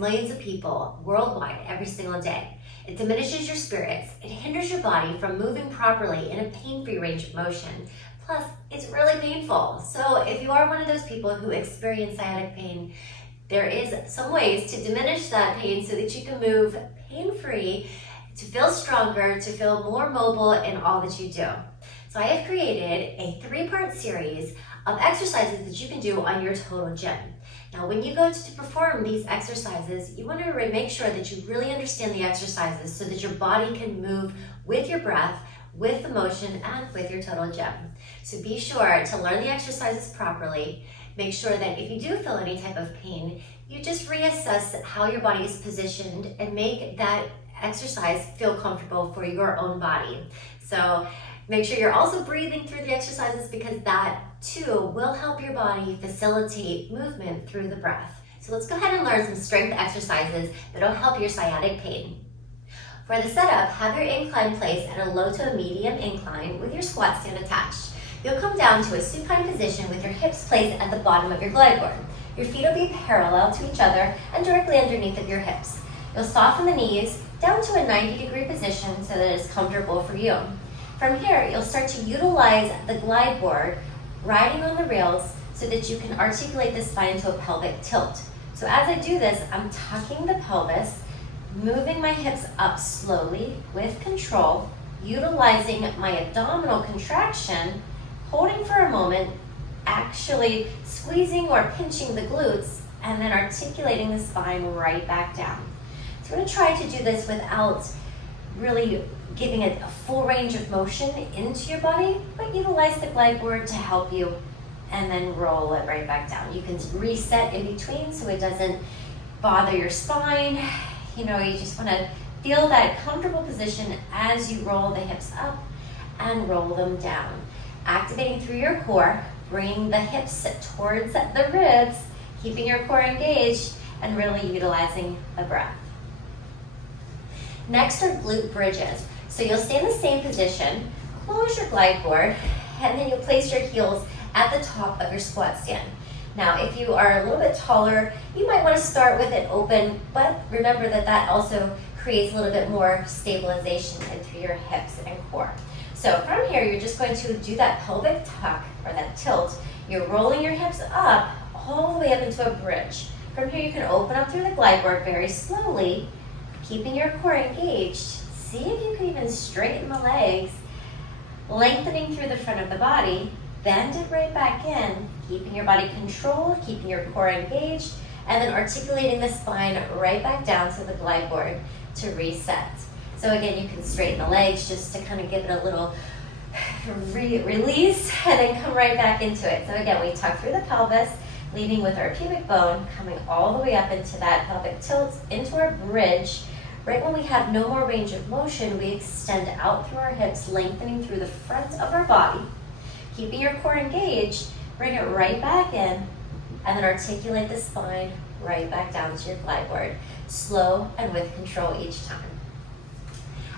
millions of people worldwide every single day. It diminishes your spirits, it hinders your body from moving properly in a pain-free range of motion. Plus, it's really painful. So if you are one of those people who experience sciatic pain, there is some ways to diminish that pain so that you can move pain-free, to feel stronger, to feel more mobile in all that you do. So I have created a 3-part series of exercises that you can do on your total gym. Now, when you go to perform these exercises, you want to make sure that you really understand the exercises so that your body can move with your breath, with the motion, and with your total gym. So be sure to learn the exercises properly. Make sure that if you do feel any type of pain, you just reassess how your body is positioned and make that exercise feel comfortable for your own body. So make sure you're also breathing through the exercises, because that too will help your body facilitate movement through the breath. So let's go ahead and learn some strength exercises that'll help your sciatic pain. For the setup, have your incline placed at a low to a medium incline with your squat stand attached. You'll come down to a supine position with your hips placed at the bottom of your glide board. Your feet will be parallel to each other and directly underneath of your hips. You'll soften the knees down to a 90-degree position so that it's comfortable for you. From here, you'll start to utilize the glide board, riding on the rails so that you can articulate the spine to a pelvic tilt. So as I do this, I'm tucking the pelvis, moving my hips up slowly with control, utilizing my abdominal contraction, holding for a moment, actually squeezing or pinching the glutes, and then articulating the spine right back down. So I'm going to try to do this without really giving it a full range of motion into your body, but utilize the glide board to help you, and then roll it right back down. You can reset in between so it doesn't bother your spine. You just want to feel that comfortable position as you roll the hips up and roll them down. Activating through your core, bringing the hips towards the ribs, keeping your core engaged, and really utilizing the breath. Next are glute bridges. So you'll stay in the same position, close your glide board, and then you'll place your heels at the top of your squat stand. Now, if you are a little bit taller, you might want to start with it open, but remember that also creates a little bit more stabilization into your hips and core. So from here, you're just going to do that pelvic tuck or that tilt. You're rolling your hips up all the way up into a bridge. From here, you can open up through the glide board very slowly, keeping your core engaged. See if you can even straighten the legs, lengthening through the front of the body, bend it right back in, keeping your body controlled, keeping your core engaged, and then articulating the spine right back down to the glide board to reset. So again, you can straighten the legs just to kind of give it a little release, and then come right back into it. So again, we tuck through the pelvis, leading with our pubic bone, coming all the way up into that pelvic tilt, into our bridge. Right when we have no more range of motion, we extend out through our hips, lengthening through the front of our body, keeping your core engaged, bring it right back in, and then articulate the spine right back down to your glide board. Slow and with control each time.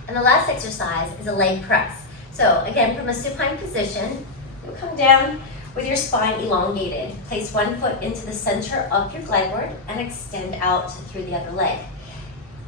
And the last exercise is a leg press. So again, from a supine position, you'll come down with your spine elongated. Place one foot into the center of your glide board and extend out through the other leg.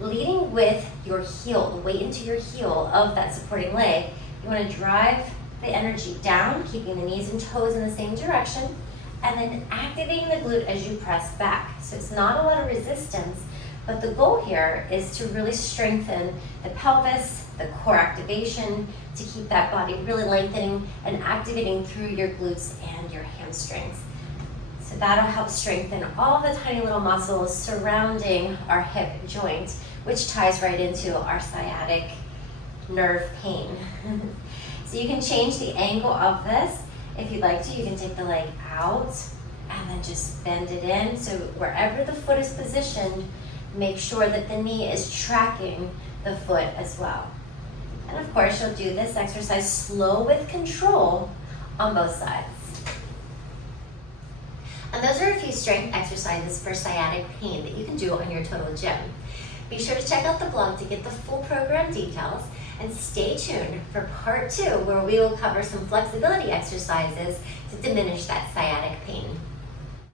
Leading with your heel, the weight into your heel of that supporting leg, you want to drive the energy down, keeping the knees and toes in the same direction, and then activating the glute as you press back. So it's not a lot of resistance, but the goal here is to really strengthen the pelvis, the core activation, to keep that body really lengthening and activating through your glutes and your hamstrings. So that'll help strengthen all the tiny little muscles surrounding our hip joint, which ties right into our sciatic nerve pain. So you can change the angle of this. If you'd like to, you can take the leg out and then just bend it in. So wherever the foot is positioned, make sure that the knee is tracking the foot as well. And of course, you'll do this exercise slow with control on both sides. And those are a few strength exercises for sciatic pain that you can do on your total gym. Be sure to check out the blog to get the full program details, and stay tuned for part 2, where we will cover some flexibility exercises to diminish that sciatic